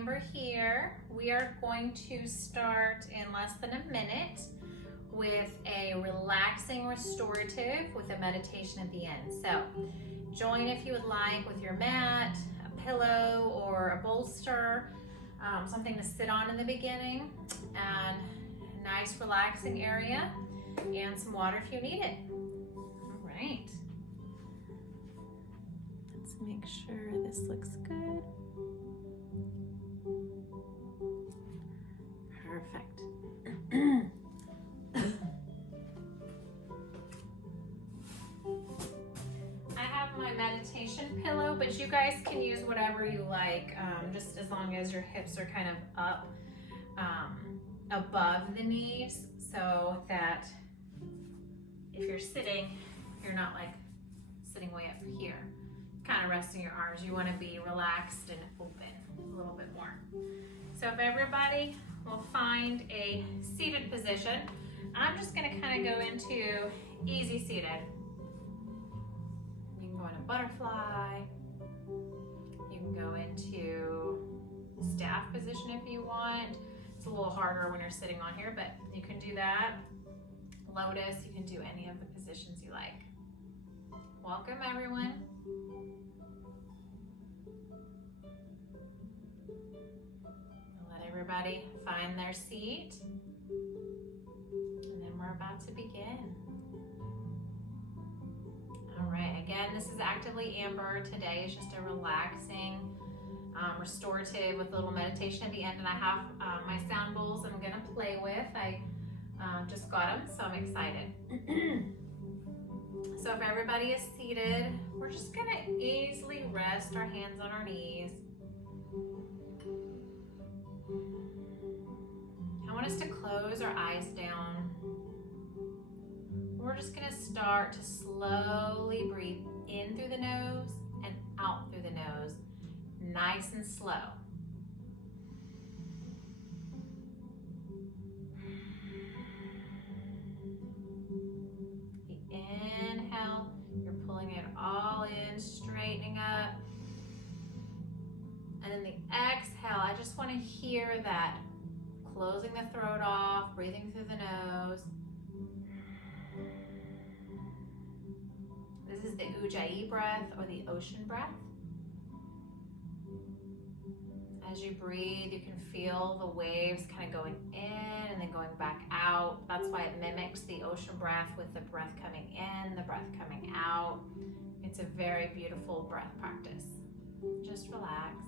Amber here. We are going to start in less than a minute with a relaxing restorative with a meditation at the end. So join if you would like with your mat, a pillow, or a bolster, something to sit on in the beginning, and a nice relaxing area, and some water if you need it. All right. Let's make sure this looks good. Perfect. I have my meditation pillow, but you guys can use whatever you like, just as long as your hips are kind of up above the knees, so that if you're sitting, you're not like sitting way up here, kind of resting your arms. You want to be relaxed and open a little bit more. So if everybody will find a seated position, I'm just going to kind of go into easy seated. You can go into butterfly. You can go into staff position if you want. It's a little harder when you're sitting on here, but you can do that. Lotus, you can do any of the positions you like. Welcome, everyone. Let everybody find their seat. And then we're about to begin. All right, again, this is Actively Amber. Today is just a relaxing restorative with a little meditation at the end, and I have my sound bowls I'm gonna play with. I just got them, so I'm excited. So if everybody is seated, we're just gonna easily rest our hands on our knees. I want us to close our eyes down. We're just gonna start to slowly breathe in through the nose and out through the nose, nice and slow. The inhale, you're pulling it all in, straightening up. And then the exhale, I just want to hear that closing the throat off, breathing through the nose. This is the Ujjayi breath, or the ocean breath. As you breathe, you can feel the waves kind of going in and then going back out. That's why it mimics the ocean breath, with the breath coming in, the breath coming out. It's a very beautiful breath practice. Just relax.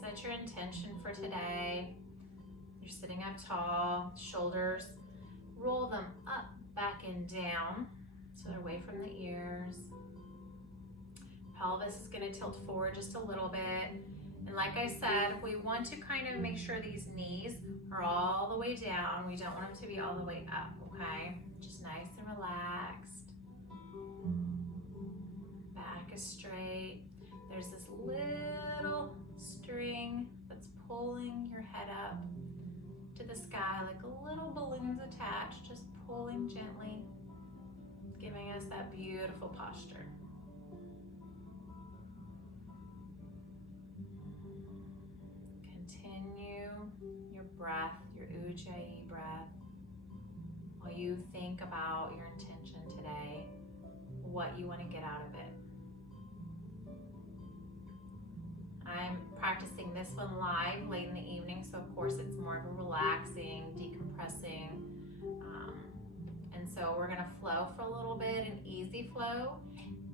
Set your intention for today. You're sitting up tall, shoulders, roll them up, back, and down so they're away from the ears. Pelvis is going to tilt forward just a little bit. And like I said, we want to kind of make sure these knees are all the way down. We don't want them to be all the way up, okay? Just nice and relaxed. Back is straight. There's this little string that's pulling your head up to the sky, like little balloons attached, just pulling gently, giving us that beautiful posture. Continue your breath, your Ujjayi breath, while you think about your intention today, what you want to get out of it. I'm practicing this one live late in the evening, so of course it's more of a relaxing, decompressing, and so we're going to flow for a little bit, an easy flow,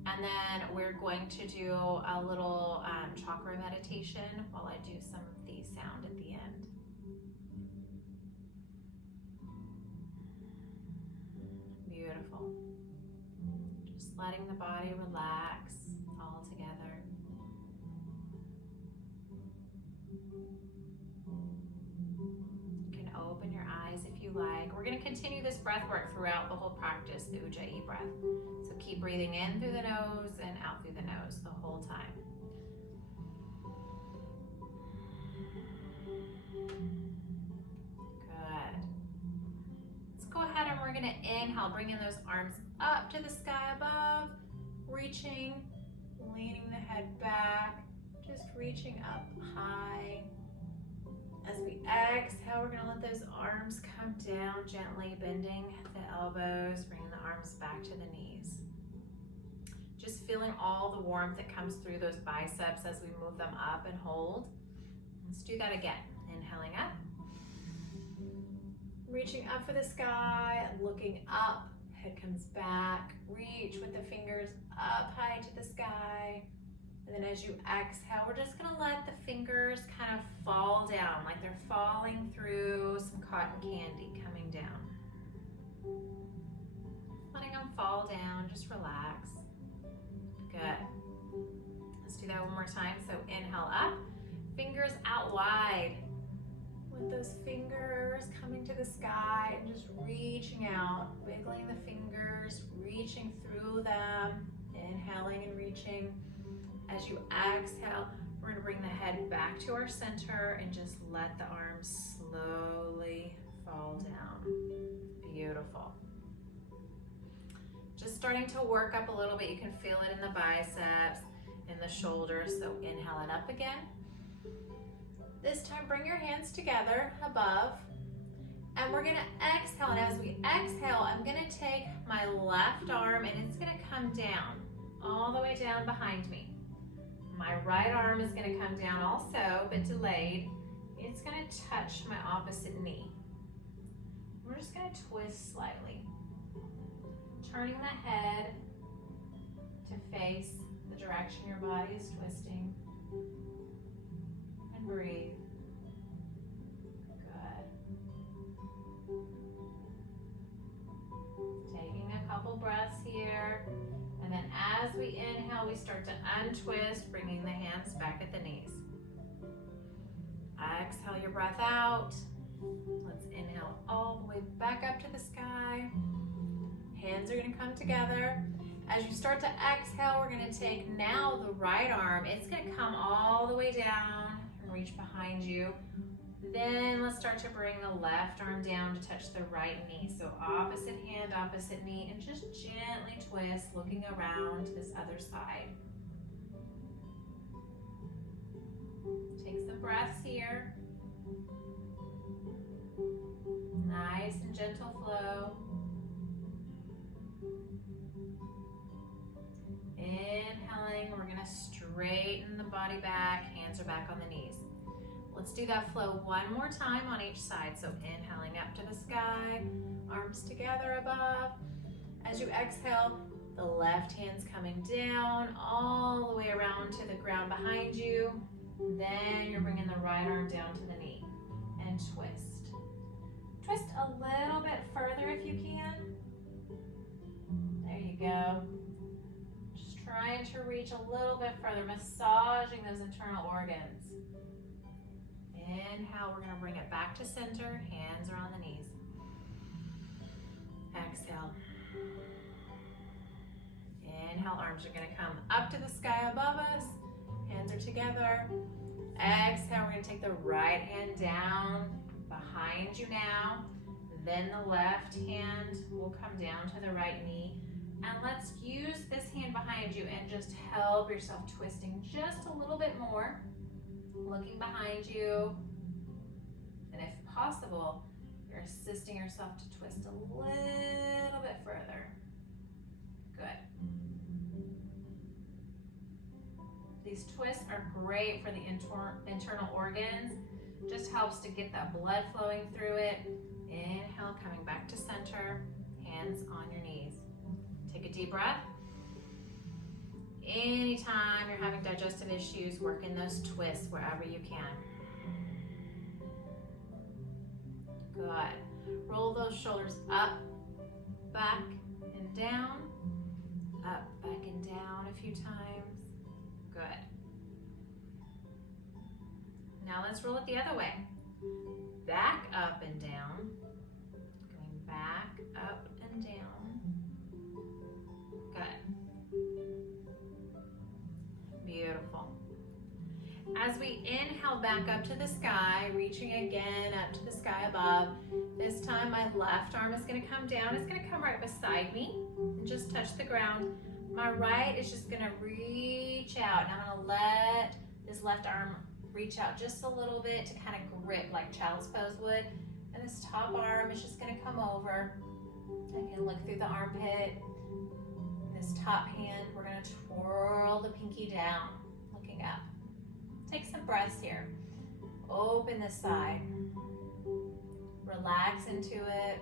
and then we're going to do a little chakra meditation while I do some of the sound at the end. Beautiful. Just letting the body relax all together. You can open your eyes if you like. We're going to continue this breath work throughout the whole practice, the Ujjayi breath. So keep breathing in through the nose and out through the nose the whole time. Good. Let's go ahead and we're going to inhale, bring in those arms up to the sky above, reaching leaning the head back, just reaching up high. As we exhale, we're going to let those arms come down gently, bending the elbows, bringing the arms back to the knees. Just feeling all the warmth that comes through those biceps as we move them up and hold. Let's do that again. Inhaling up. Reaching up for the sky, looking up, head comes back. Reach with the fingers up high to the sky. And then as you exhale, we're just gonna let the fingers kind of fall down, like they're falling through some cotton candy coming down. Letting them fall down, just relax. Good. Let's do that one more time. So inhale up, fingers out wide. With those fingers coming to the sky and just reaching out, wiggling the fingers, reaching through them, inhaling and reaching. As you exhale, we're going to bring the head back to our center and just let the arms slowly fall down. Beautiful. Just starting to work up a little bit. You can feel it in the biceps, in the shoulders. So inhale it up again. This time, bring your hands together above. And we're going to exhale. And as we exhale, I'm going to take my left arm and it's going to come down, all the way down behind me. My right arm is going to come down also, but delayed. It's going to touch my opposite knee. We're just going to twist slightly. Turning the head to face the direction your body is twisting. And breathe. Good. Taking a couple breaths here. And then as we inhale, we start to untwist, bringing the hands back at the knees. Exhale your breath out. Let's inhale all the way back up to the sky. Hands are going to come together. As you start to exhale, we're going to take now the right arm. It's going to come all the way down and reach behind you. Then let's start to bring the left arm down to touch the right knee. So opposite hand, opposite knee, and just gently twist, looking around to this other side. Take some breaths here. Nice and gentle flow. Inhaling, we're gonna straighten the body back, hands are back on the knees. Let's do that flow one more time on each side. So inhaling up to the sky, arms together above. As you exhale, the left hand's coming down all the way around to the ground behind you. Then you're bringing the right arm down to the knee and twist. Twist a little bit further if you can. There you go. Just trying to reach a little bit further, massaging those internal organs. Inhale, we're going to bring it back to center. Hands are on the knees. Exhale. Inhale, arms are going to come up to the sky above us. Hands are together. Exhale, we're going to take the right hand down behind you now. Then the left hand will come down to the right knee. And let's use this hand behind you and just help yourself twisting just a little bit more. Looking behind you, and if possible, you're assisting yourself to twist a little bit further. Good. These twists are great for the internal organs. Just helps to get that blood flowing through it. Inhale, coming back to center, hands on your knees. Take a deep breath. Anytime you're having digestive issues, work in those twists wherever you can. Good. Roll those shoulders up, back, and down. Up, back, and down a few times. Good. Now let's roll it the other way. Back, up, and down. Going back, up, and down. Good. Beautiful. As we inhale back up to the sky, reaching again up to the sky above, this time my left arm is going to come down. It's going to come right beside me and just touch the ground. My right is just gonna reach out. And I'm gonna let this left arm reach out just a little bit to kind of grip like child's pose would. And this top arm is just gonna come over. Again, look through the armpit. This top hand, we're gonna twirl the pinky down, looking up. Take some breaths here. Open this side. Relax into it.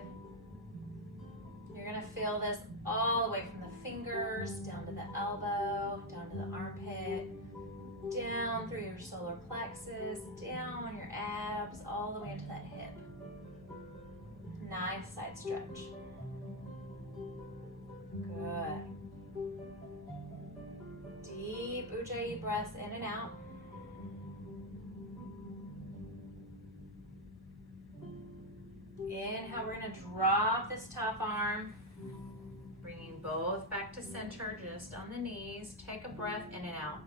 You're gonna feel this all the way from the fingers, down to the elbow, down to the armpit, down through your solar plexus, down on your abs, all the way into that hip. Nice side stretch. Good. Deep Ujjayi breaths in and out. Inhale, we're going to drop this top arm, bringing both back to center, just on the knees. Take a breath in and out.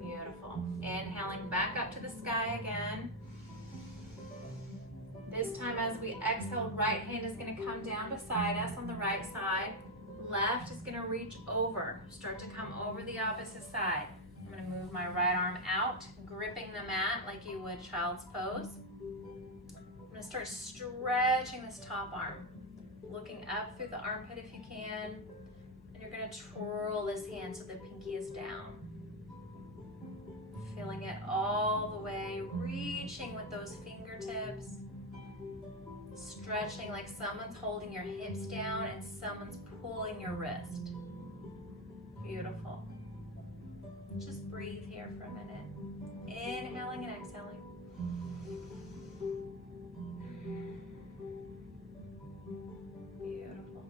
Beautiful. Inhaling back up to the sky again. This time as we exhale, right hand is going to come down beside us on the right side. Left is going to reach over, start to come over the opposite side. I'm going to move my right arm out, gripping the mat like you would child's pose. I'm going to start stretching this top arm, looking up through the armpit if you can, and you're going to twirl this hand so the pinky is down. Feeling it all the way, reaching with those fingertips, stretching like someone's holding your hips down and someone's pulling your wrist. Beautiful. Just breathe here for a minute. Inhaling and exhaling. Beautiful.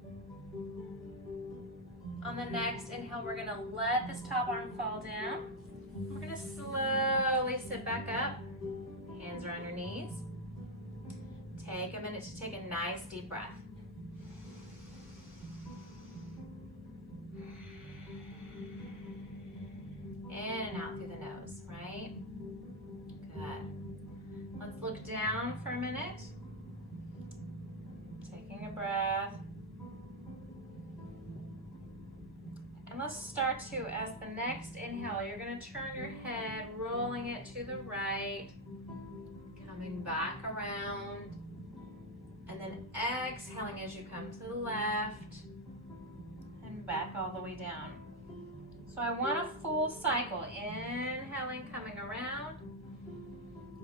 On the next inhale, we're going to let this top arm fall down. We're going to slowly sit back up. Hands are on your knees. Take a minute to take a nice deep breath. In and out through the nose, right? Good. Let's look down for a minute. Taking a breath. And let's start to, as the next inhale, you're going to turn your head, rolling it to the right, coming back around, and then exhaling as you come to the left, and back all the way down. So I want a full cycle. Inhaling, coming around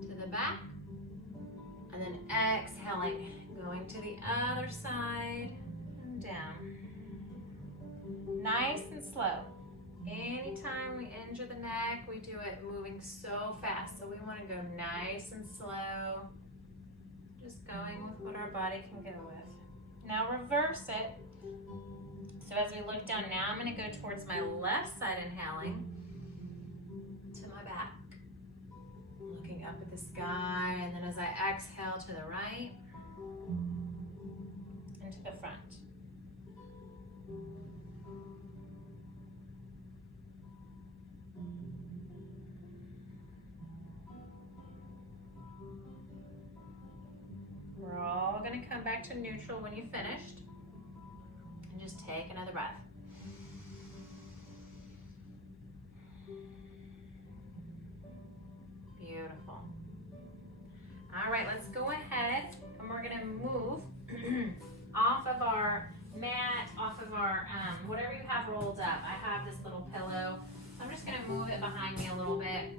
to the back, and then exhaling, going to the other side and down. Nice and slow. Anytime we injure the neck, we do it moving so fast. So we want to go nice and slow, just going with what our body can go with. Now reverse it. So as we look down, now I'm going to go towards my left side, inhaling to my back, looking up at the sky, and then as I exhale to the right and to the front. We're all going to come back to neutral when you've finished. And just take another breath. Beautiful. All right, let's go ahead and we're going to move off of our mat, off of our, whatever you have rolled up. I have this little pillow. I'm just going to move it behind me a little bit.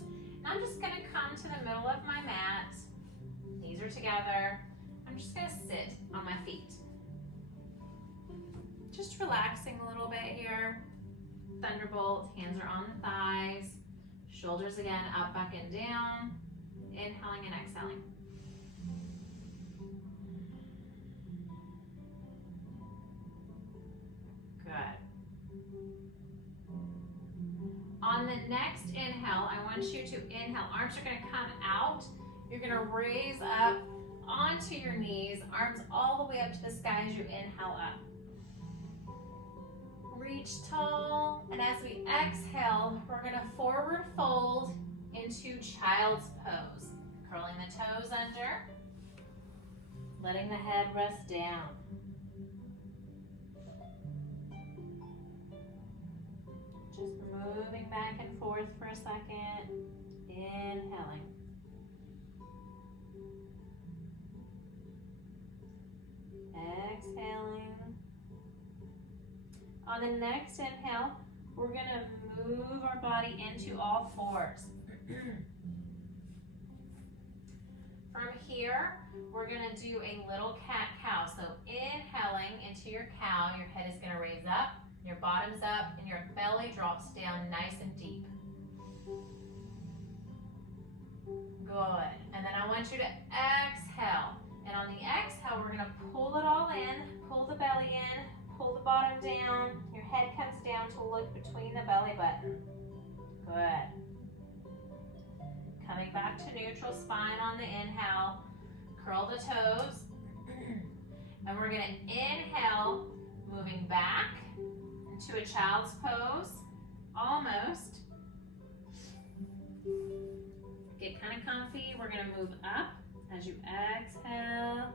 And I'm just going to come to the middle of my mat. Knees are together. I'm just going to sit on my feet. Just relaxing a little bit here. Thunderbolt, hands are on the thighs. Shoulders again, up, back, and down. Inhaling and exhaling. Good. On the next inhale, I want you to inhale. Arms are going to come out. You're going to raise up onto your knees. Arms all the way up to the sky as you inhale up. Reach tall, and as we exhale, we're going to forward fold into child's pose. Curling the toes under. letting the head rest down. Just moving back and forth for a second. Inhaling. Exhaling. On the next inhale, we're going to move our body into all fours. From here, we're going to do a little cat-cow. So inhaling into your cow, your head is going to raise up, your bottom's up, and your belly drops down nice and deep. Good. And then I want you to exhale. And on the exhale, we're going to pull it all in, pull the belly in, pull the bottom down. Your head comes down to look between the belly button. Good. Coming back to neutral spine on the inhale. Curl the toes. And we're going to inhale, moving back into a child's pose. Almost. Get kind of comfy. We're going to move up as you exhale.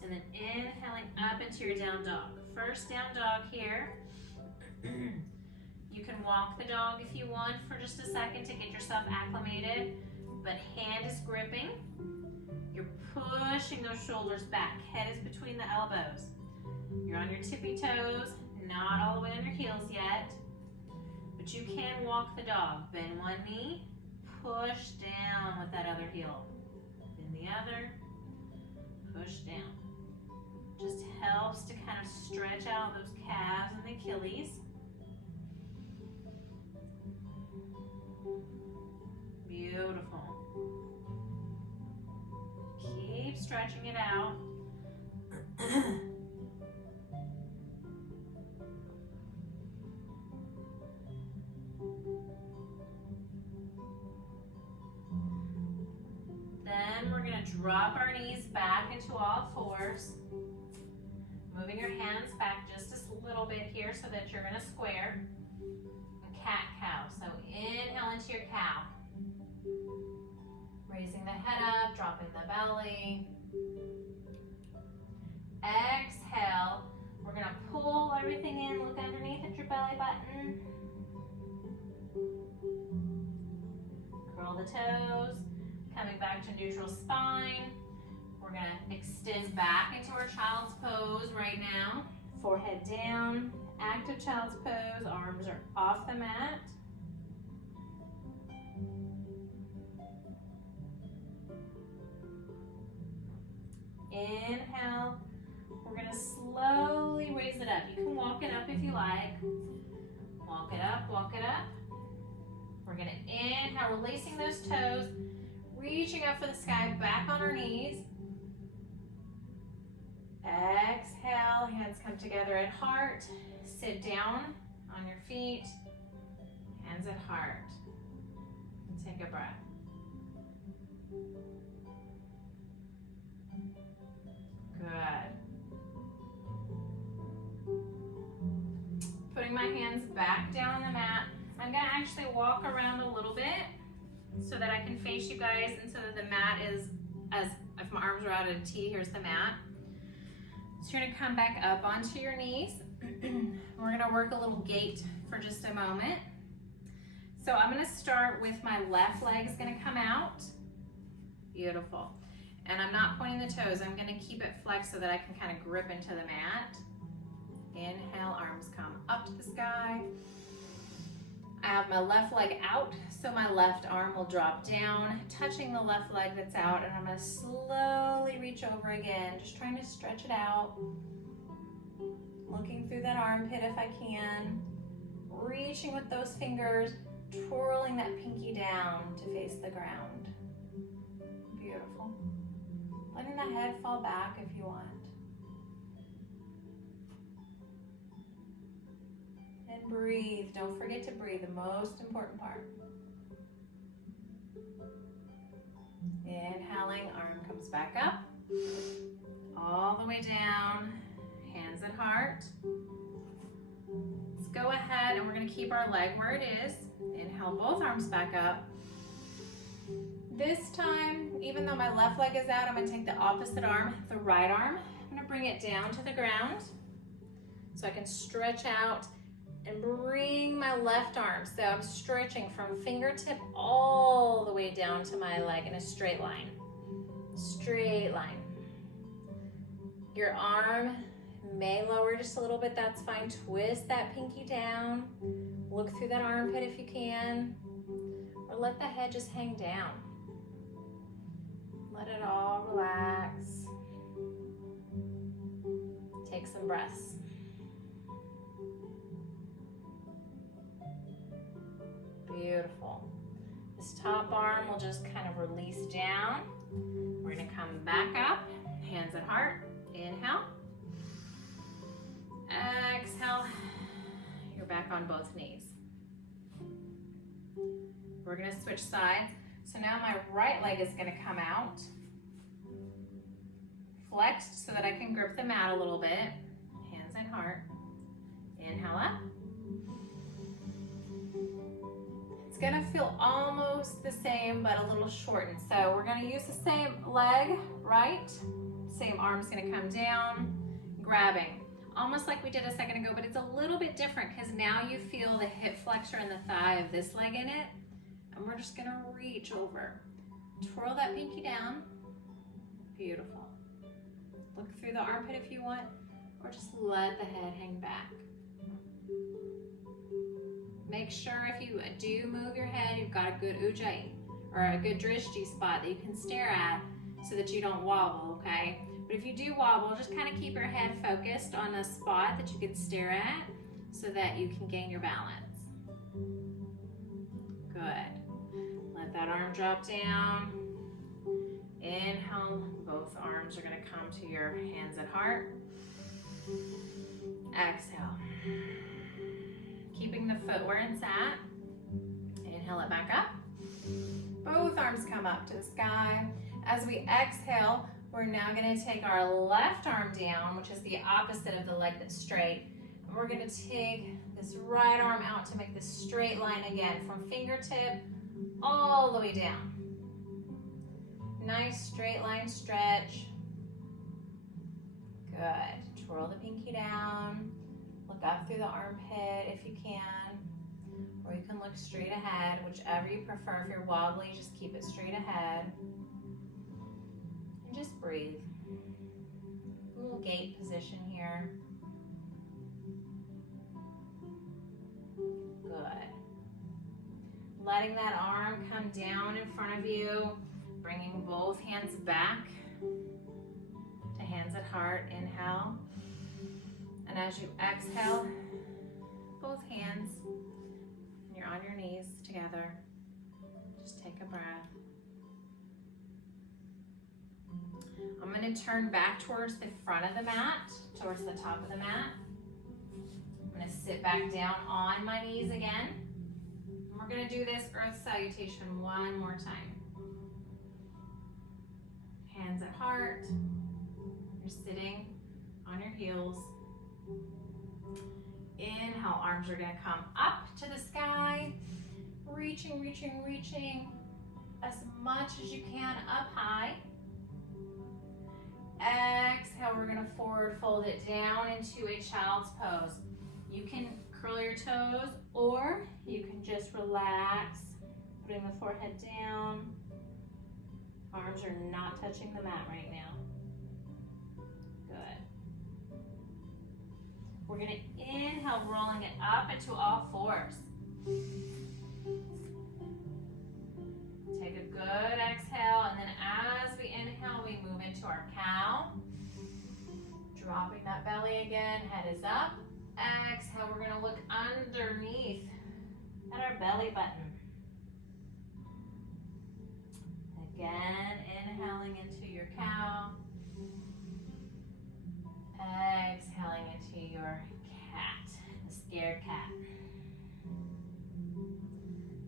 And then inhaling up into your down dog. First down dog here. You can walk the dog if you want for just a second to get yourself acclimated, but hand is gripping. You're pushing those shoulders back. Head is between the elbows. You're on your tippy toes, not all the way on your heels yet, but you can walk the dog. Bend one knee, push down with that other heel. Bend the other, push down. Just helps to kind of stretch out those calves and the Achilles. Beautiful. Keep stretching it out. Then we're going to drop our knees back into all fours. Moving your hands back just a little bit here so that you're in a square. A cat-cow. So inhale into your cow. Raising the head up, dropping the belly. Exhale. We're going to pull everything in. Look underneath at your belly button. Curl the toes. Coming back to neutral spine. We're going to extend back into our child's pose right now. Forehead down. Active child's pose. Arms are off the mat. Inhale. We're going to slowly raise it up. You can walk it up if you like. Walk it up, walk it up. We're going to inhale, releasing those toes, reaching up for the sky, back on our knees. Exhale, hands come together at heart. Sit down on your feet, hands at heart. And take a breath. Good. Putting my hands back down on the mat. I'm going to actually walk around a little bit so that I can face you guys and so that the mat is, as if my arms are out at a T, here's the mat. So you're going to come back up onto your knees. We're going to work a little gait for just a moment. So I'm going to start with my left leg is going to come out. Beautiful. And I'm not pointing the toes. I'm going to keep it flexed so that I can kind of grip into the mat. Inhale, arms come up to the sky. I have my left leg out, so my left arm will drop down, touching the left leg that's out, and I'm going to slowly reach over again, just trying to stretch it out. Looking through that armpit if I can. Reaching with those fingers, twirling that pinky down to face the ground. Beautiful. Letting the head fall back if you want. And breathe. Don't forget to breathe, the most important part. Inhaling, arm comes back up. All the way down, hands at heart. Let's go ahead and we're going to keep our leg where it is. Inhale, both arms back up. This time, even though my left leg is out, I'm gonna take the opposite arm, the right arm. I'm gonna bring it down to the ground so I can stretch out and bring my left arm. So I'm stretching from fingertip all the way down to my leg in a straight line. Straight line. Your arm may lower just a little bit, that's fine. Twist that pinky down. Look through that armpit if you can. Or let the head just hang down. Let it all relax. Take some breaths. Beautiful. This top arm will just kind of release down. We're gonna come back up, hands at heart. Inhale. Exhale. You're back on both knees. We're gonna switch sides. So now my right leg is gonna come out, flexed so that I can grip the mat a little bit. Hands at heart. Inhale up. It's gonna feel almost the same, but a little shortened. So we're gonna use the same leg, right? Same arm's gonna come down, grabbing. Almost like we did a second ago, but it's a little bit different because now you feel the hip flexor and the thigh of this leg in it. And we're just gonna reach over. Twirl that pinky down. Beautiful. Look through the armpit if you want, or just let the head hang back. Make sure if you do move your head, you've got a good ujjayi, or a good drishti spot that you can stare at so that you don't wobble, okay? But if you do wobble, just kind of keep your head focused on a spot that you can stare at so that you can gain your balance. Good. Let that arm drop down. Inhale, both arms are gonna come to your hands at heart. Exhale. Keeping the foot where it's at. Inhale it back up. Both arms come up to the sky. As we exhale, we're now gonna take our left arm down, which is the opposite of the leg that's straight. And we're gonna take this right arm out to make this straight line again, from fingertip all the way down. Nice straight line stretch. Good. Twirl the pinky down. Look up through the armpit if you can. Or you can look straight ahead, whichever you prefer. If you're wobbly, just keep it straight ahead. And just breathe. A little gate position here. Good. Letting that arm come down in front of you. Bringing both hands back to hands at heart. Inhale. And as you exhale, both hands, and you're on your knees together. Just take a breath. I'm going to turn back towards the front of the mat, towards the top of the mat. I'm going to sit back down on my knees again. And we're going to do this Earth Salutation one more time. Hands at heart. You're sitting on your heels. Inhale, arms are going to come up to the sky. Reaching, reaching, reaching as much as you can up high. Exhale, we're going to forward fold it down into a child's pose. You can curl your toes or you can just relax, putting the forehead down. Arms are not touching the mat right now. Good. We're going to inhale, rolling it up into all fours. Take a good exhale, and then as we inhale, we move into our cow. Dropping that belly again, head is up. Exhale, we're going to look underneath at our belly button. Again, inhaling into your cow. Exhaling into your cat, the scared cat.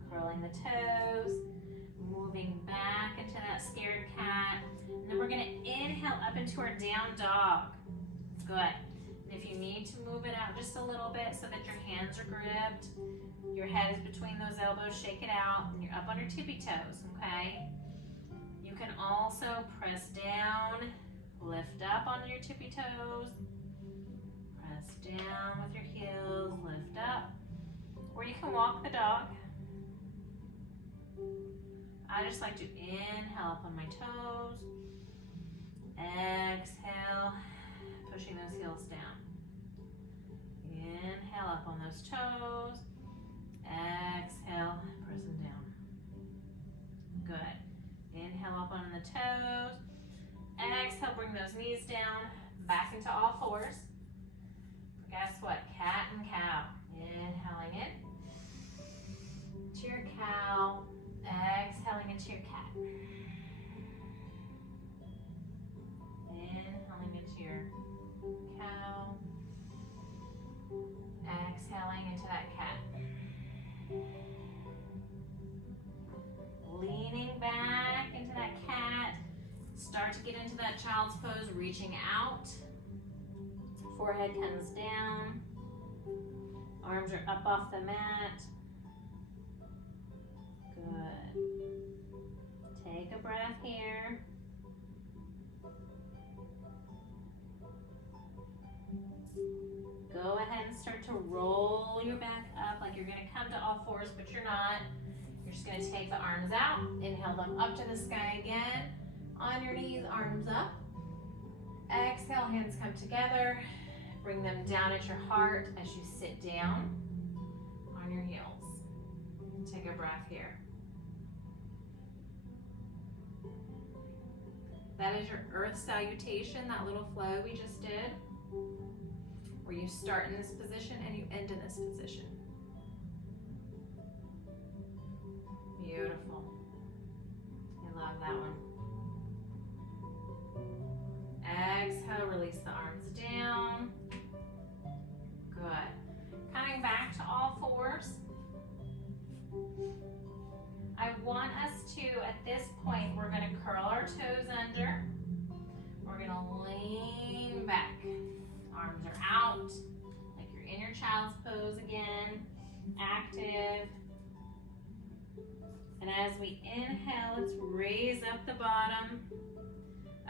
Curling the toes, moving back into that scared cat. And then we're going to inhale up into our down dog. Good. And if you need to move it out just a little bit so that your hands are gripped, your head is between those elbows, shake it out, and you're up on your tippy toes, okay? also press down, lift up onto your tippy toes. Press down with your heels, lift up. Or you can walk the dog. I just like to inhale up on my toes. Exhale, pushing those heels down. Inhale up on those toes. Exhale, press them down. Good. Inhale up on the toes. Exhale, bring those knees down, back into all fours. Guess what? Cat and cow. Inhaling in to your cow. Exhaling into your cat. Inhaling into your cow. Exhaling into that cat. Leaning back into that cat. Start to get into that child's pose, reaching out. Forehead comes down. Arms are up off the mat. Good. Take a breath here. Go ahead and start to roll your back up like you're going to come to all fours, but you're not. You're just going to take the arms out. Inhale them up to the sky again. On your knees, arms up. Exhale, hands come together. Bring them down at your heart as you sit down on your heels. Take a breath here. That is your earth salutation, that little flow we just did, where you start in this position and you end in this position. Beautiful. I love that one. Exhale, release the arms down. Good. Coming back to all fours. I want us to, at this point, we're going to curl our toes under. We're going to lean back. Arms are out, like you're in your child's pose again, active. And as we inhale, let's raise up the bottom,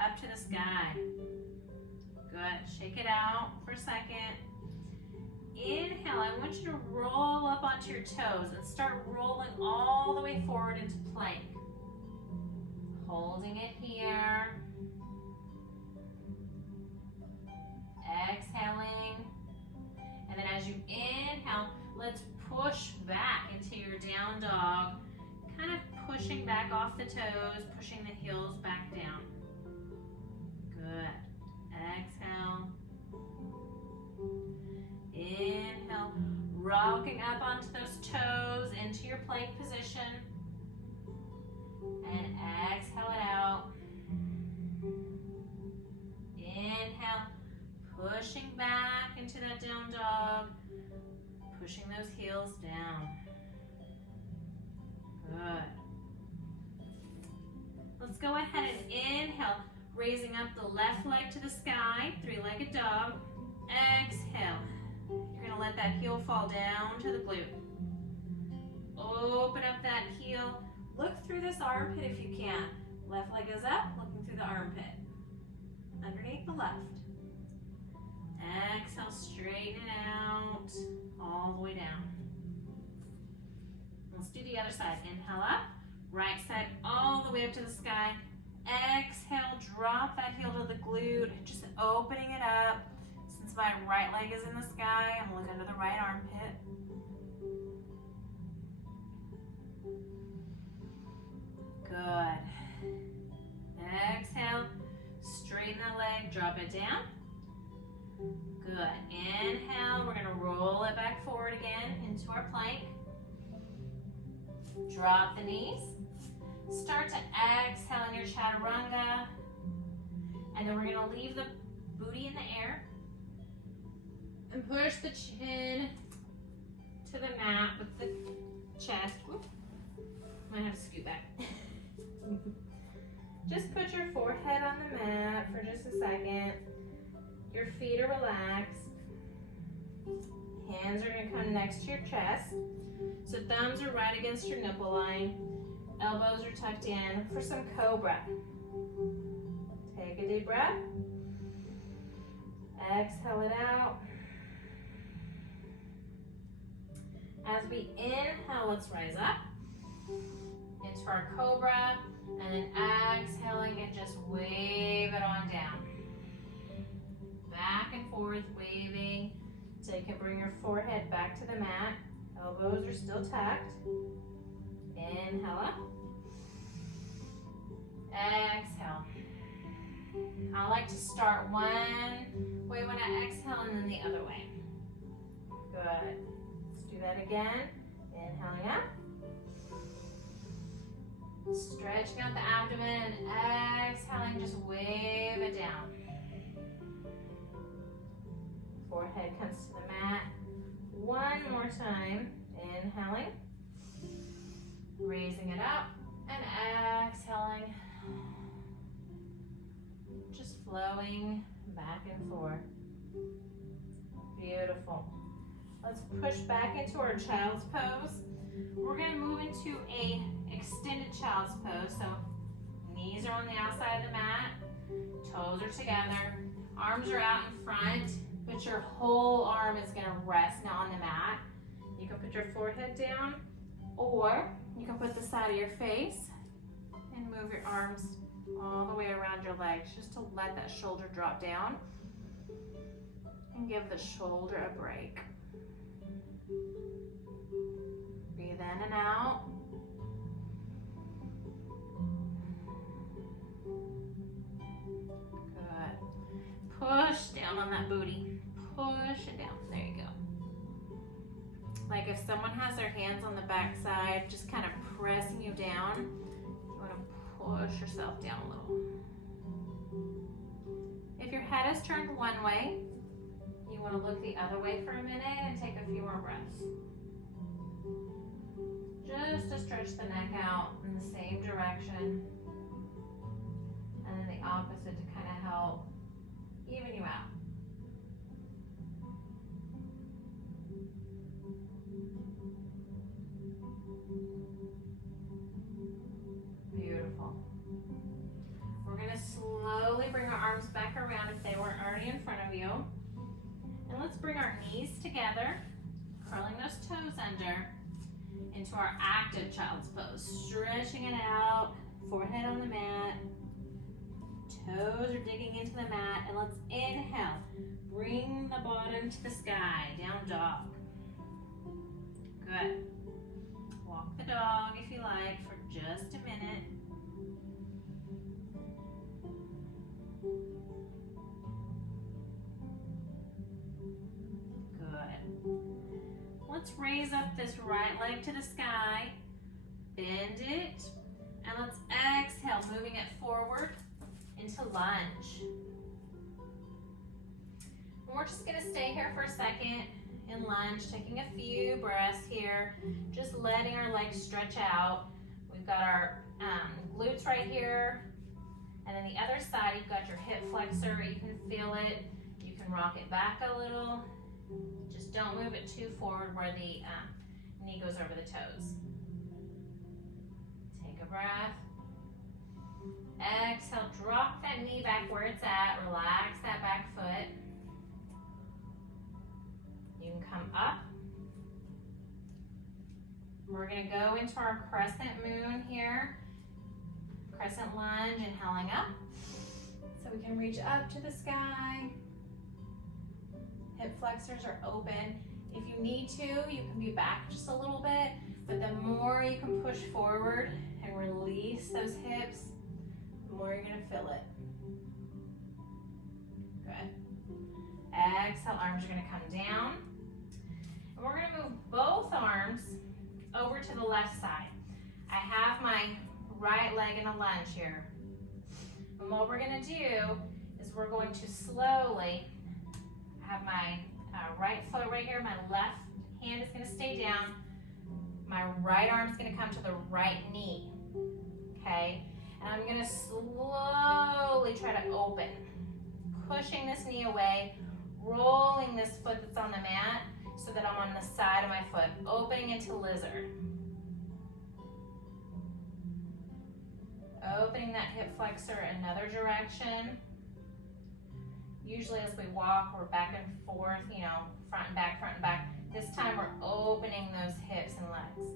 up to the sky. Good. Shake it out for a second. Inhale, I want you to roll up onto your toes and start rolling all the way forward into plank. Holding it here. Exhaling. And then as you inhale, let's push back into your down dog. Kind of pushing back off the toes, pushing the heels back down. Good. Exhale. Inhale, rocking up onto those toes into your plank position. And exhale it out. Inhale, pushing back into that down dog. Pushing those heels down. Good. Let's go ahead and inhale, raising up the left leg to the sky, three-legged dog. Exhale. You're going to let that heel fall down to the glute. Open up that heel. Look through this armpit if you can. Left leg goes up, looking through the armpit. Underneath the left. Exhale, straighten it out, all the way down. Let's do the other side. Inhale up, right side all the way up to the sky. Exhale, drop that heel to the glute, just opening it up. Since my right leg is in the sky, I'm looking under the right armpit. Good. Exhale, straighten the leg, drop it down. Good. Inhale, we're going to roll it back forward again into our plank. Drop the knees. Start to exhale in your chaturanga. And then we're going to leave the booty in the air. And push the chin to the mat with the chest. Whoop. Might have to scoot back. Just put your forehead on the mat for just a second. Your feet are relaxed. Hands are going to come next to your chest. So thumbs are right against your nipple line. Elbows are tucked in for some cobra. a deep breath. Exhale it out. As we inhale, let's rise up into our cobra, and then exhaling and just wave it on down. Back and forth, waving, so you can bring your forehead back to the mat. Elbows are still tucked. Inhale up. Exhale. I like to start one way when I exhale and then the other way. Good. Let's do that again. Inhaling up. Stretching out the abdomen and exhaling, just wave it down. Forehead comes to the mat. One more time. Inhaling. Raising it up and exhaling. Just flowing back and forth. Beautiful. Let's push back into our child's pose. We're going to move into a extended child's pose. So knees are on the outside of the mat, toes are together, arms are out in front, but your whole arm is going to rest now on the mat. You can put your forehead down, or you can put the side of your face and move your arms all the way around your legs just to let that shoulder drop down and give the shoulder a break. Breathe in and out. Good. Push down on that booty. Push it down. There you go. Like if someone has their hands on the back side, just kind of pressing you down, you want to push yourself down a little. If your head is turned one way, you want to look the other way for a minute and take a few more breaths. Just to stretch the neck out in the same direction. And then the opposite to kind of help even you out. Beautiful. We're going to slowly bring our arms back around if they weren't already in front of you. And let's bring our knees together, curling those toes under into our active child's pose. Stretching it out, forehead on the mat, toes are digging into the mat, and let's inhale. Bring the bottom to the sky, down dog. Good. Walk the dog if you like for just a minute. Good. Let's raise up this right leg to the sky, bend it, and let's exhale, moving it forward into lunge. And we're just gonna stay here for a second in lunge, taking a few breaths here, just letting our legs stretch out. We've got our glutes right here, and then the other side, you've got your hip flexor. You can feel it. You can rock it back a little. Just don't move it too forward where the knee goes over the toes. Take a breath. Exhale, drop that knee back where it's at. Relax that back foot. You can come up. We're going to go into our Crescent Moon here. Crescent Lunge, inhaling up. So we can reach up to the sky. Hip flexors are open. If you need to, you can be back just a little bit, but the more you can push forward and release those hips, the more you're gonna feel it. Good. Exhale, arms are gonna come down. And we're gonna move both arms over to the left side. I have my right leg in a lunge here. And what we're gonna do is we're going to slowly have my right foot right here, my left hand is going to stay down, my right arm is going to come to the right knee, okay? And I'm going to slowly try to open, pushing this knee away, rolling this foot that's on the mat so that I'm on the side of my foot, opening into lizard. Opening that hip flexor another direction. Usually as we walk, we're back and forth, you know, front and back, front and back. This time we're opening those hips and legs.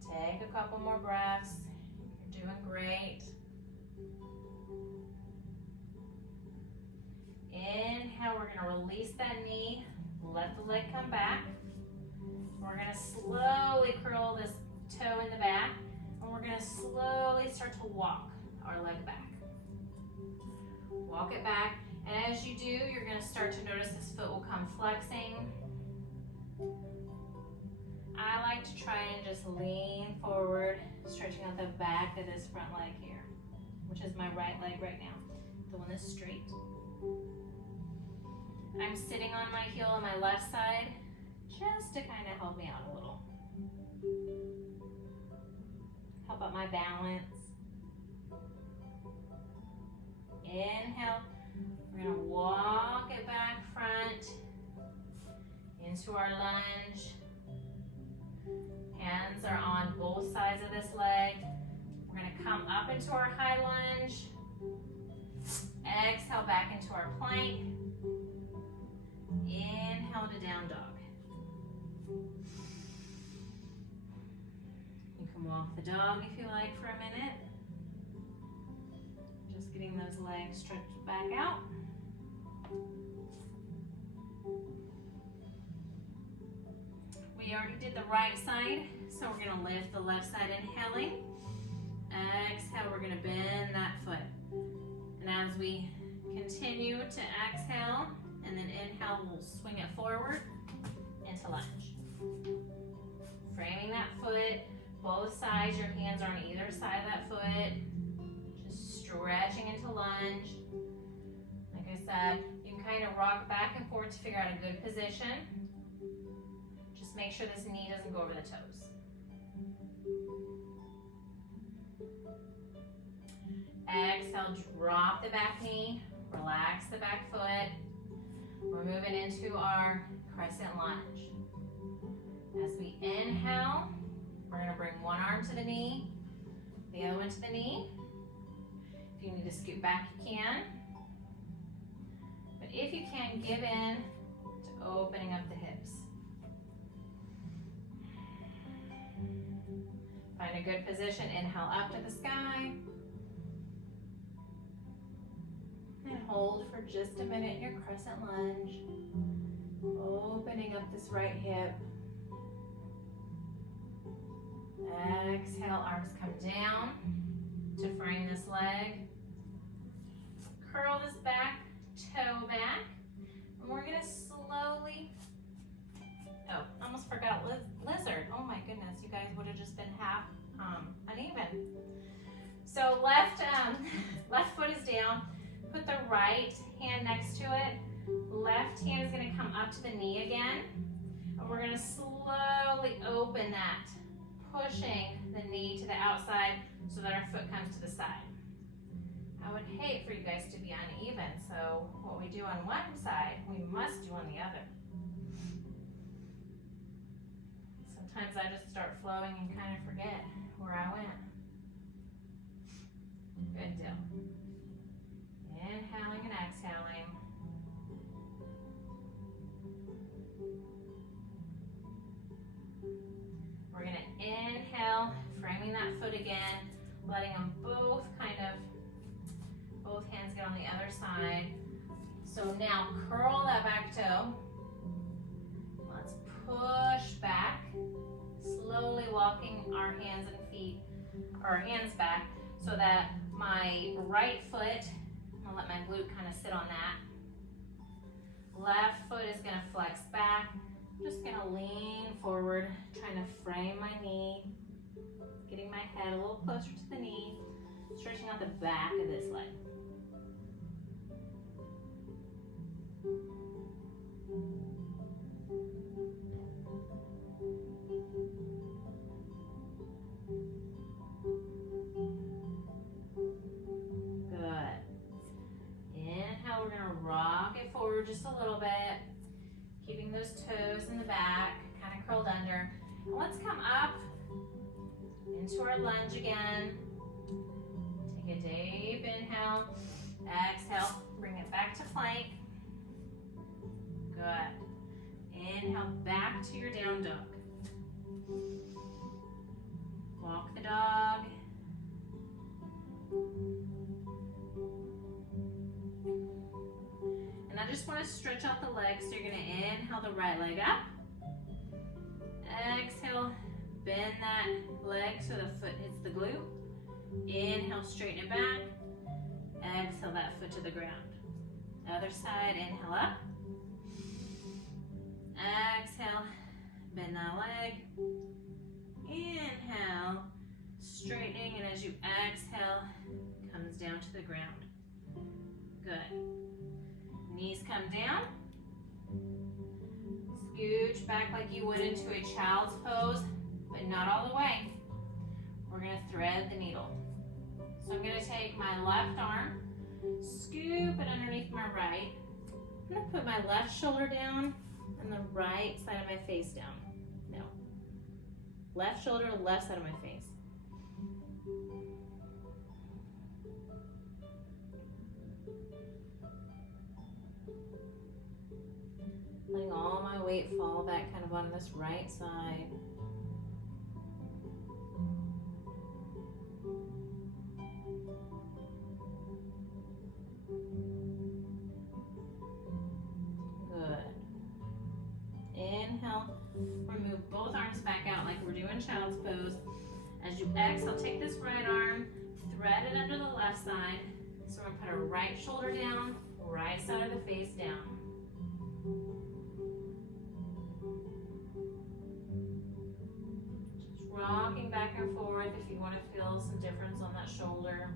Take a couple more breaths. You're doing great. Inhale, we're going to release that knee. Let the leg come back. We're going to slowly curl this toe in the back. And we're going to slowly start to walk our leg back. Walk it back. And as you do, you're going to start to notice this foot will come flexing. I like to try and just lean forward, stretching out the back of this front leg here, which is my right leg right now, the one that's straight. I'm sitting on my heel on my left side, just to kind of help me out a little. Help out my balance. Inhale. We're going to walk it back front into our lunge. Hands are on both sides of this leg. We're going to come up into our high lunge. Exhale back into our plank. Inhale to down dog. You can walk the dog if you like for a minute. Just getting those legs stretched back out. We already did the right side, so we're going to lift the left side, inhaling. Exhale, we're going to bend that foot. And as we continue to exhale, and then inhale, we'll swing it forward into lunge. Framing that foot, both sides, your hands are on either side of that foot. Just stretching into lunge. Like I said, you can kind of rock back and forth to figure out a good position. Just make sure this knee doesn't go over the toes. Exhale, drop the back knee, relax the back foot. We're moving into our Crescent Lunge. As we inhale, we're going to bring one arm to the knee, the other one to the knee. If you need to scoot back, you can. But if you can, give in to opening up the hips. Find a good position. Inhale up to the sky. And hold for just a minute in your Crescent Lunge. Opening up this right hip. Exhale, arms come down to frame this leg. Curl this back, toe back. And we're going to slowly, oh, almost forgot lizard. Oh my goodness, you guys would have just been half uneven. So left foot is down. Put the right hand next to it. Left hand is going to come up to the knee again. And we're going to slowly open that, pushing the knee to the outside so that our foot comes to the side. I would hate for you guys to be uneven, so what we do on one side, we must do on the other. Sometimes I just start flowing and kind of forget where I went. Good deal. Inhaling and exhaling. We're going to inhale, framing that foot again, letting them both hands get on the other side. So now curl that back toe. Let's push back, slowly walking our hands back so that my right foot, I'm gonna let my glute kind of sit on that. Left foot is gonna flex back. Just gonna lean forward, trying to frame my knee, getting my head a little closer to the knee, stretching out the back of this leg. Good. Inhale, we're gonna rock it forward just a little bit, keeping those toes in the back, kind of curled under. And let's come up into our lunge again. Take a deep inhale. Exhale. Bring it back to plank. Good. Inhale back to your down dog. Walk the dog. And I just want to stretch out the legs. So you're going to inhale the right leg up. Exhale, bend that leg so the foot hits the glute. Inhale, straighten it back. Exhale that foot to the ground. Other side, inhale up. Exhale, bend that leg. Inhale, straightening, and as you exhale, comes down to the ground. Good. Knees come down. Scooch back like you would into a child's pose, but not all the way. We're going to thread the needle. So I'm going to take my left arm, scoop it underneath my right. I'm going to put my left shoulder down and the right side of my face down. No. Left shoulder, left side of my face. Letting all my weight fall back kind of on this right side. Good. Inhale, remove both arms back out like we're doing child's pose. As you exhale, take this right arm, thread it under the left side. So we're gonna put our right shoulder down, right side of the face down. Just rocking back and forth if you want to feel some difference on that shoulder.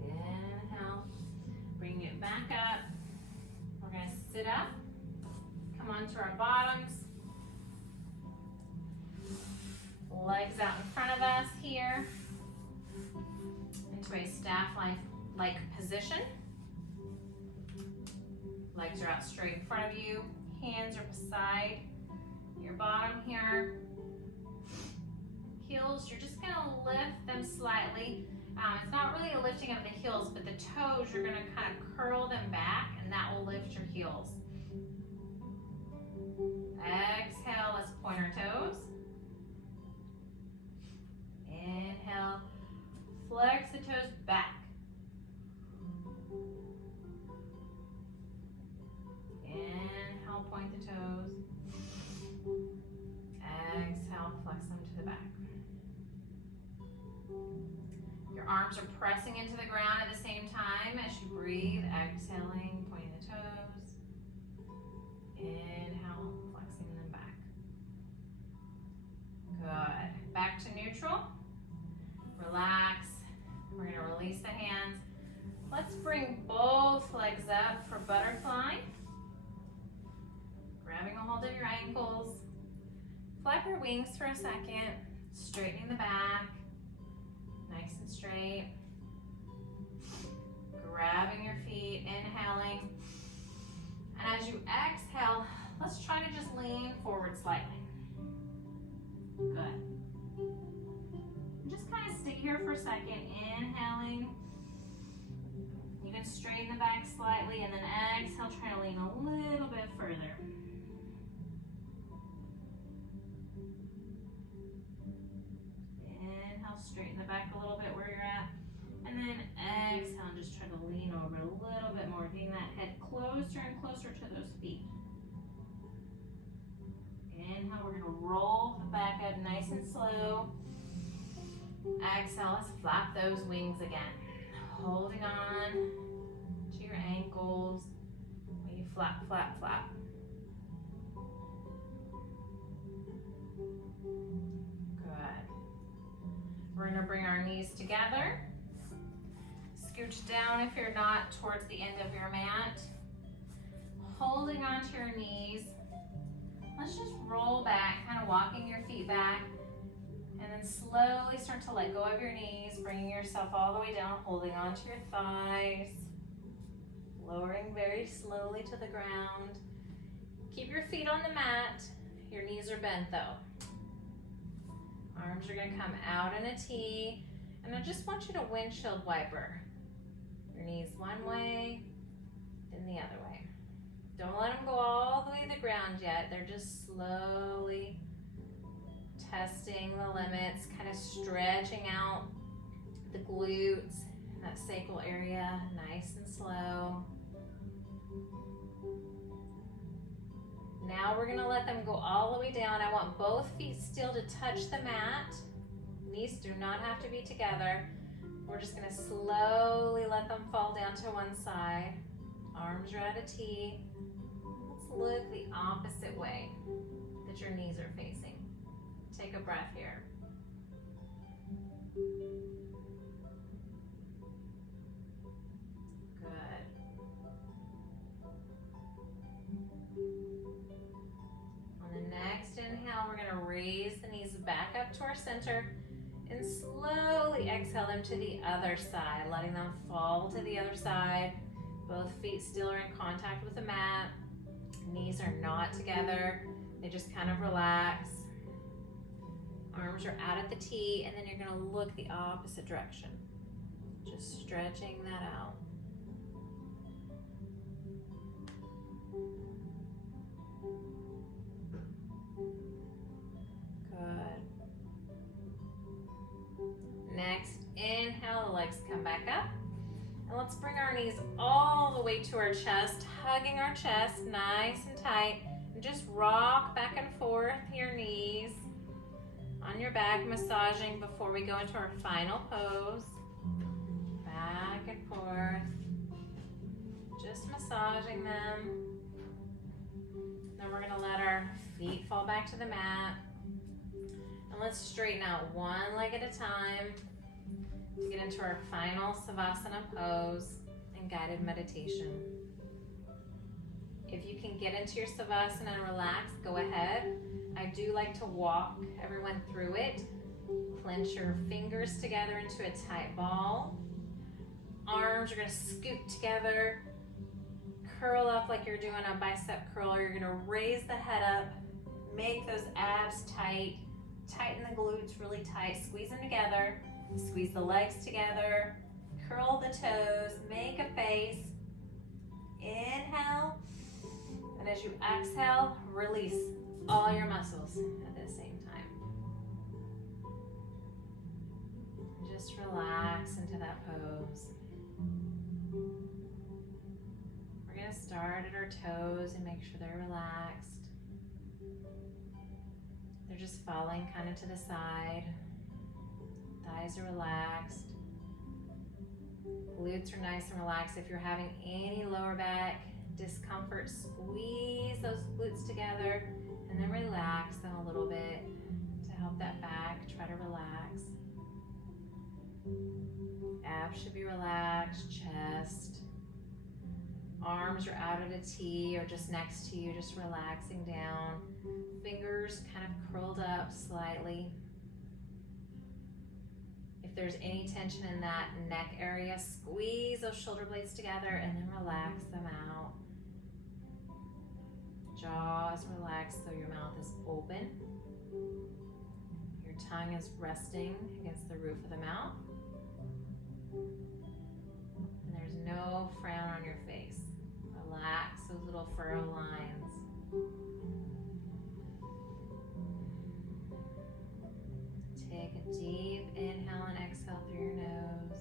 Inhale, bring it back up. We're going to sit up, come onto our bottoms. Legs out in front of us here, into a staff-like position. Legs are out straight in front of you, hands are beside your bottom here. Heels, you're just gonna lift them slightly. It's not really a lifting of the heels, but the toes, you're gonna kind of curl them back and that will lift your heels. Exhale, let's point our toes. Inhale, flex the toes back. Inhale, point the toes. Exhale, flex them to the back. Your arms are pressing into the ground at the same time as you breathe. Exhaling, pointing the toes. Inhale, flexing them back. Good. Back to neutral. Relax. We're going to release the hands. Let's bring both legs up for butterfly. Grabbing a hold of your ankles. Flap your wings for a second. Straightening the back. Nice and straight. Grabbing your feet, inhaling. And as you exhale, let's try to just lean forward slightly. Good. Just kind of stay here for a second, inhaling. You can straighten the back slightly and then exhale, try to lean a little bit further. Inhale, straighten the back a little bit where you're at. And then exhale, and just try to lean over a little bit more, getting that head closer and closer to those feet. Inhale, we're gonna roll the back up nice and slow. Exhale, let's flap those wings again. Holding on to your ankles. When you flap, flap, flap. Good. We're gonna bring our knees together. Scooch down if you're not towards the end of your mat. Holding onto your knees. Let's just roll back, kind of walking your feet back. And then slowly start to let go of your knees, bringing yourself all the way down, holding onto your thighs. Lowering very slowly to the ground. Keep your feet on the mat. Your knees are bent though. Arms are gonna come out in a T. And I just want you to windshield wiper. Your knees one way, then the other way. Don't let them go all the way to the ground yet. They're just slowly testing the limits, kind of stretching out the glutes, that sacral area, nice and slow. Now we're gonna let them go all the way down. I want both feet still to touch the mat. Knees do not have to be together. We're just gonna slowly let them fall down to one side. Arms are at a T. Let's look the opposite way that your knees are facing. Take a breath here. Good. On the next inhale, we're gonna raise the knees back up to our center and slowly exhale them to the other side, letting them fall to the other side. Both feet still are in contact with the mat. Knees are not together. They just kind of relax. Arms are out at the T, and then you're gonna look the opposite direction. Just stretching that out. Good. Next, inhale, the legs come back up. And let's bring our knees all the way to our chest, hugging our chest nice and tight. And just rock back and forth your knees on your back, massaging before we go into our final pose. Back and forth. Just massaging them. Then we're gonna let our feet fall back to the mat. And let's straighten out one leg at a time to get into our final Savasana Pose and guided meditation. If you can get into your Savasana and relax, go ahead. I do like to walk everyone through it. Clench your fingers together into a tight ball. Arms are gonna scoot together. Curl up like you're doing a bicep curl, or you're gonna raise the head up. Make those abs tight. Tighten the glutes really tight. Squeeze them together. Squeeze the legs together. Curl the toes. Make a face. Inhale. And as you exhale, release all your muscles at the same time. Just relax into that pose. We're going to start at our toes and make sure they're relaxed. They're just falling kind of to the side. Thighs are relaxed. Glutes are nice and relaxed. If you're having any lower back discomfort, squeeze those glutes together and then relax them a little bit to help that back try to relax. Abs should be relaxed, chest. Arms are out at a T or just next to you, just relaxing down. Fingers kind of curled up slightly. If there's any tension in that neck area, squeeze those shoulder blades together and then relax them out. Jaw is relaxed so your mouth is open. Your tongue is resting against the roof of the mouth. And there's no frown on your face. Relax those little furrow lines. Take a deep inhale and exhale through your nose.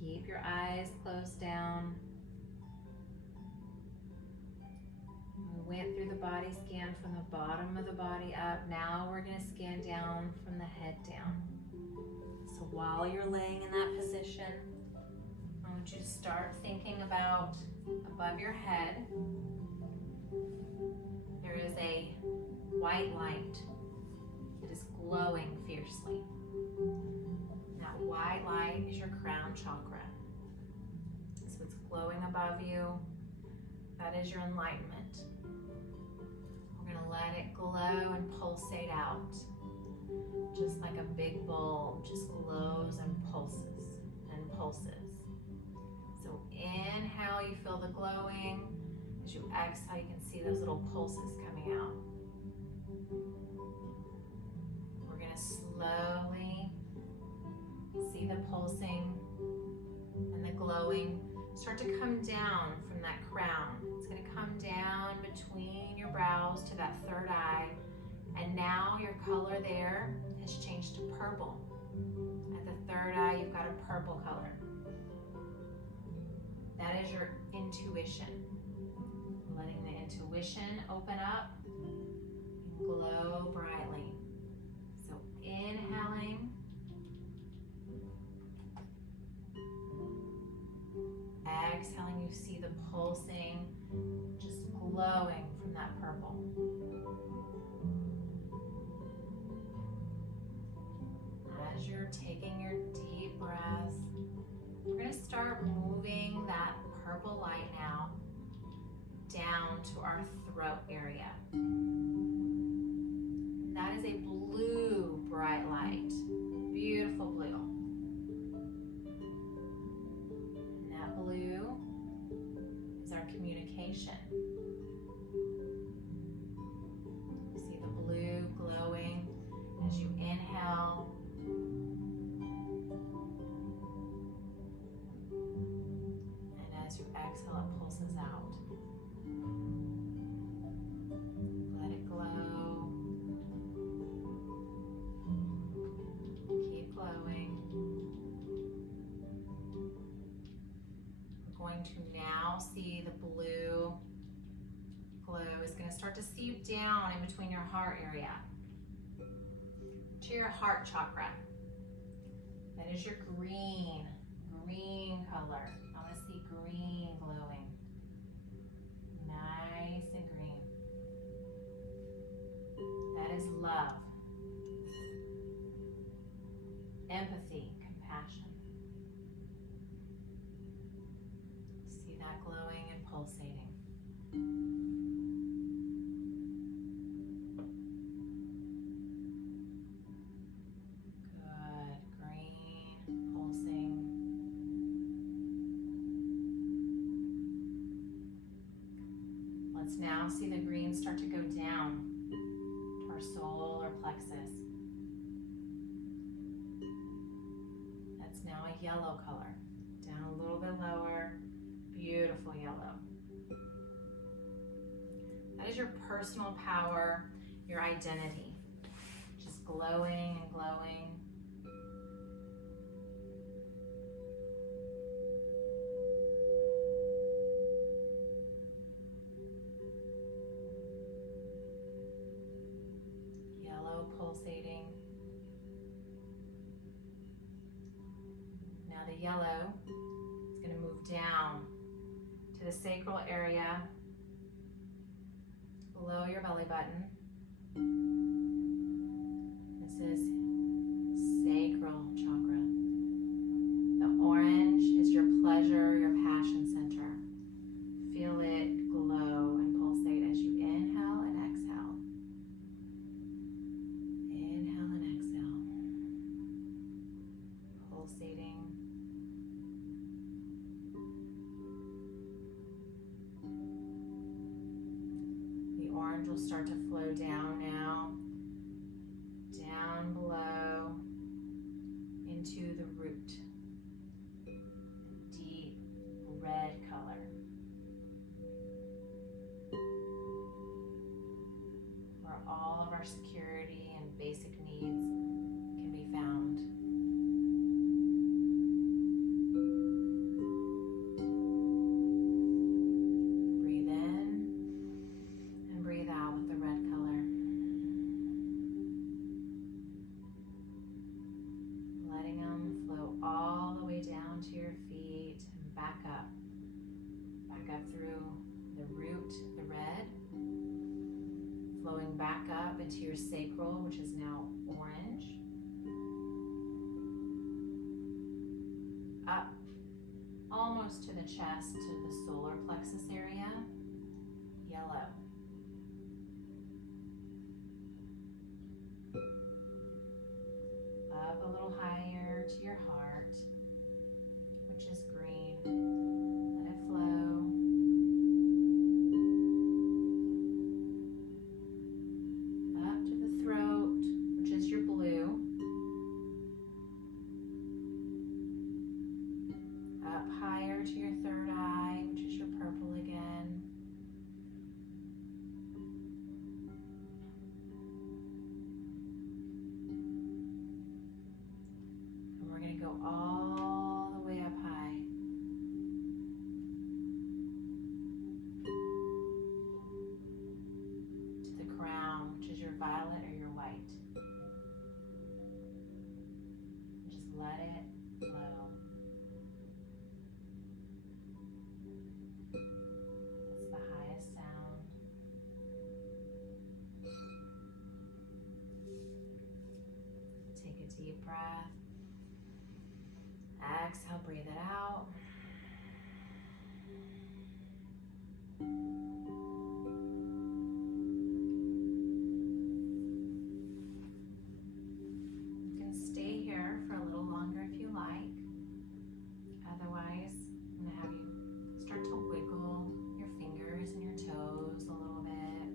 Keep your eyes closed down. We went through the body scan from the bottom of the body up. Now we're going to scan down from the head down. So while you're laying in that position, I want you to start thinking about above your head. There is a white light that is glowing fiercely. That white light is your crown chakra. So it's glowing above you. That is your enlightenment. We're going to let it glow and pulsate out. Just like a big bulb just glows and pulses. pulses. So inhale, you feel the glowing. As you exhale, you can see those little pulses coming out. We're going to slowly see the pulsing and the glowing start to come down from that crown. It's going to come down between your brows to that third eye. And now your color there has changed to purple. At the third eye, you've got a purple color. That is your intuition. Letting the intuition open up and glow brightly. So inhaling. Exhaling, you see the pulsing just glowing from that purple. As you're taking your deep breaths, we're going to start moving that purple light now down to our throat area. That is a blue bright light, beautiful blue. And that blue is our communication. You see the blue glowing as you inhale. And as you exhale, it pulses out. Let it glow. Keep glowing. We're going to now see the blue glow is going to start to seep down in between your heart area to your heart chakra. That is your green color. I want to see green glowing. Nice and green. That is love, empathy, compassion. See that glowing and pulsating. Now see the green start to go down to our solar plexus. That's now a yellow color. Down a little bit lower. Beautiful yellow. That is your personal power, your identity. Just glowing and glowing. Pulsating. Now the yellow is going to move down to the sacral area below your belly button. This is Sacral Chakra. The orange is your pleasure, your passion center. Feel it glow and pulsate as you inhale and exhale. Inhale and exhale. Pulsating. The orange will start to flow down now, down below into the root. Deep red color. Where all of our security and basic needs can be found. Breathe in and breathe out with the red color. Letting them flow all the way down to your feet and back up. Back up through the root, the red. Flowing back up into your sacral, which is now orange. Up almost to the chest, to the solar plexus area, yellow. Up a little higher to your heart, which is green. Let it flow. Up to the throat, which is your blue. Up higher to your third eye, which is your purple again. And we're going to go all the way up high. To the crown, which is your violet or your white. Just let it flow. It's the highest sound. Take a deep breath. Exhale, breathe it out. You can stay here for a little longer if you like. Otherwise, I'm going to have you start to wiggle your fingers and your toes a little bit.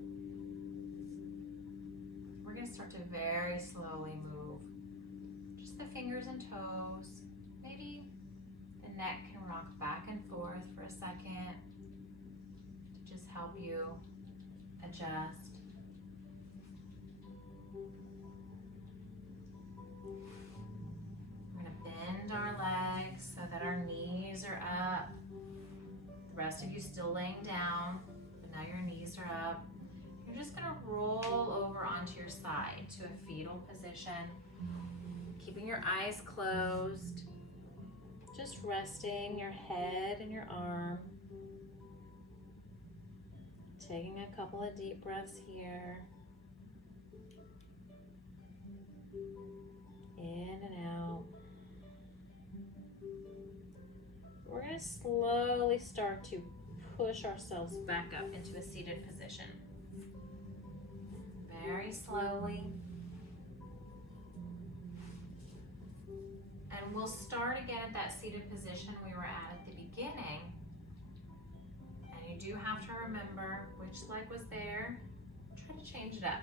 We're going to start to very slowly move just the fingers and toes. Maybe the neck can rock back and forth for a second to just help you adjust. We're going to bend our legs so that our knees are up. The rest of you still laying down, but now your knees are up. You're just going to roll over onto your side to a fetal position, keeping your eyes closed. Just resting your head and your arm. Taking a couple of deep breaths here. In and out. We're going to slowly start to push ourselves back up into a seated position. Very slowly. And we'll start again at that seated position we were at the beginning. And you do have to remember which leg was there. Try to change it up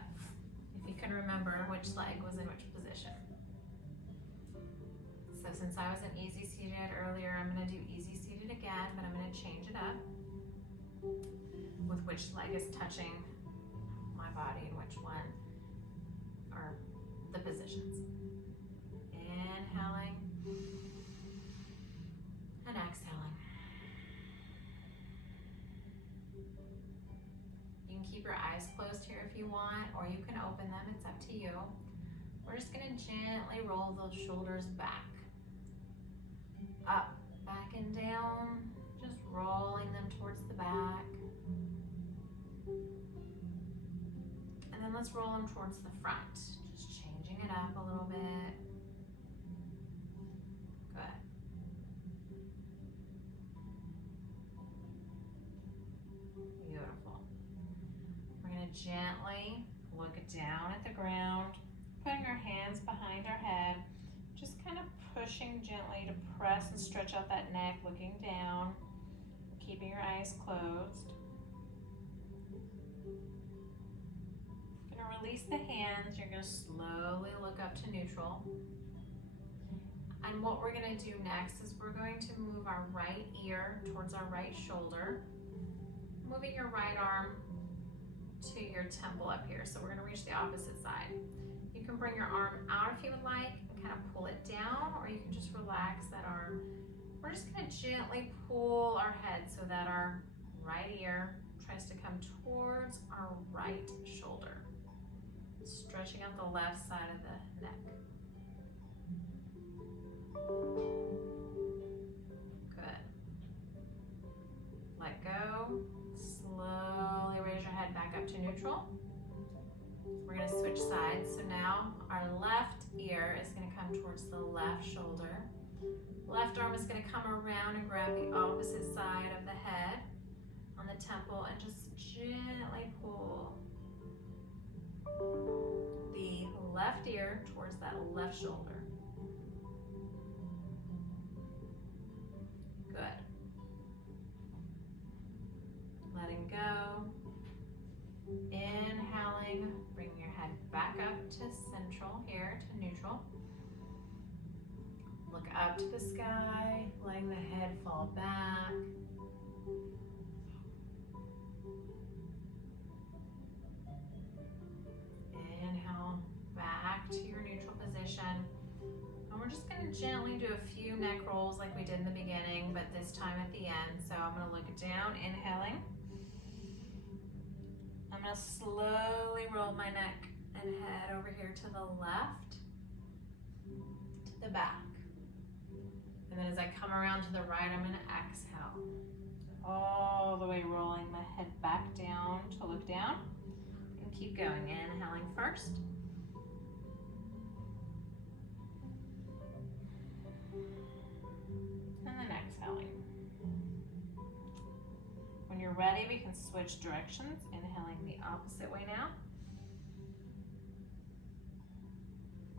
if you can remember which leg was in which position. So since I was in easy seated earlier, I'm going to do easy seated again, but I'm going to change it up with which leg is touching my body and which one are the positions. Inhaling and exhaling. You can keep your eyes closed here if you want, or you can open them, it's up to you. We're just going to gently roll those shoulders back. Up, back and down, just rolling them towards the back. And then let's roll them towards the front, just changing it up a little bit. Good. Beautiful. We're going to gently look down at the ground, putting our hands behind our head, just kind of pushing gently to press and stretch out that neck, looking down, keeping your eyes closed. You're going to release the hands. You're going to slowly look up to neutral. And what we're going to do next is we're going to move our right ear towards our right shoulder, moving your right arm to your temple up here. So we're going to reach the opposite side. You can bring your arm out if you would like and kind of pull it down, or you can just relax that arm. We're just going to gently pull our head so that our right ear tries to come towards our right shoulder, stretching out the left side of the neck. Good. Let go. Slowly raise your head back up to neutral. We're going to switch sides. So now our left ear is going to come towards the left shoulder. Left arm is going to come around and grab the opposite side of the head on the temple and just gently pull the left ear towards that left shoulder. Good. Letting go. Inhaling, bring your head back up to central here, to neutral. Look up to the sky, letting the head fall back. Inhale back to your neutral position. And we're just going to gently do a few neck rolls like we did in the beginning, but this time at the end. So I'm going to look down, inhaling. I'm going to slowly roll my neck and head over here to the left, to the back. And then as I come around to the right, I'm going to exhale. All the way rolling the head back down to look down. And keep going, inhaling first. And then exhaling. When you're ready, we can switch directions, inhaling the opposite way now.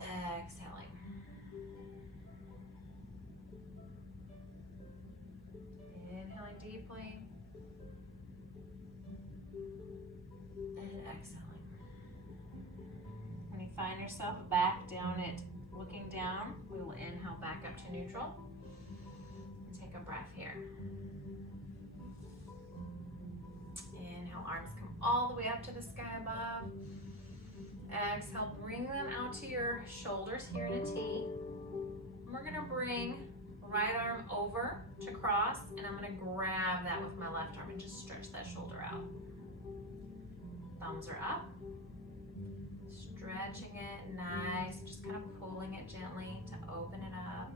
Exhaling. Inhaling deeply. And exhaling. When you find yourself back down it, looking down, we will inhale back up to neutral. Take a breath here. Inhale, arms come all the way up to the sky above. Exhale, bring them out to your shoulders here in a T. And we're gonna bring right arm over to cross, and I'm gonna grab that with my left arm and just stretch that shoulder out. Thumbs are up. Stretching it nice, just kind of pulling it gently to open it up.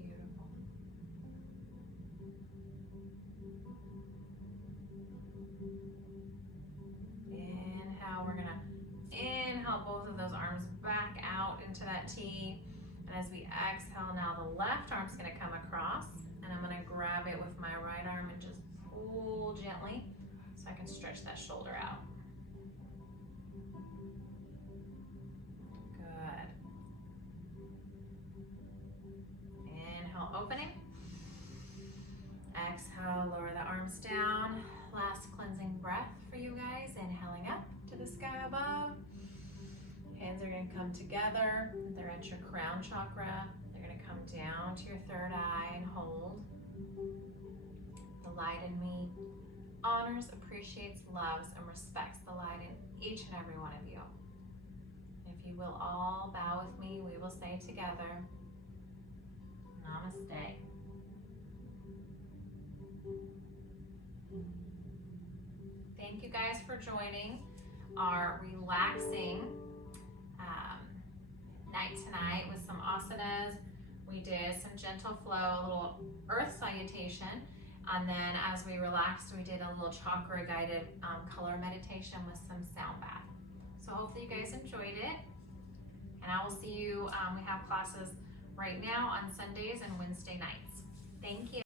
Beautiful. Inhale, we're gonna inhale both of those arms back out into that T. And as we exhale, now the left arm's gonna come across, and I'm gonna grab it with my right arm and just pull gently so I can stretch that shoulder out. Good. Inhale, opening. Exhale, lower the arms down. Last cleansing breath for you guys. Inhaling up to the sky above. Hands are going to come together. They're at your crown chakra. They're going to come down to your third eye and hold. The light in me honors, appreciates, loves, and respects the light in each and every one of you. If you will all bow with me, we will say together, Namaste. Thank you guys for joining our relaxing night tonight with some asanas. We did some gentle flow, a little earth salutation, and then as we relaxed, we did a little chakra guided color meditation with some sound bath. So hopefully you guys enjoyed it, and I will see you, we have classes right now on Sundays and Wednesday nights. Thank you.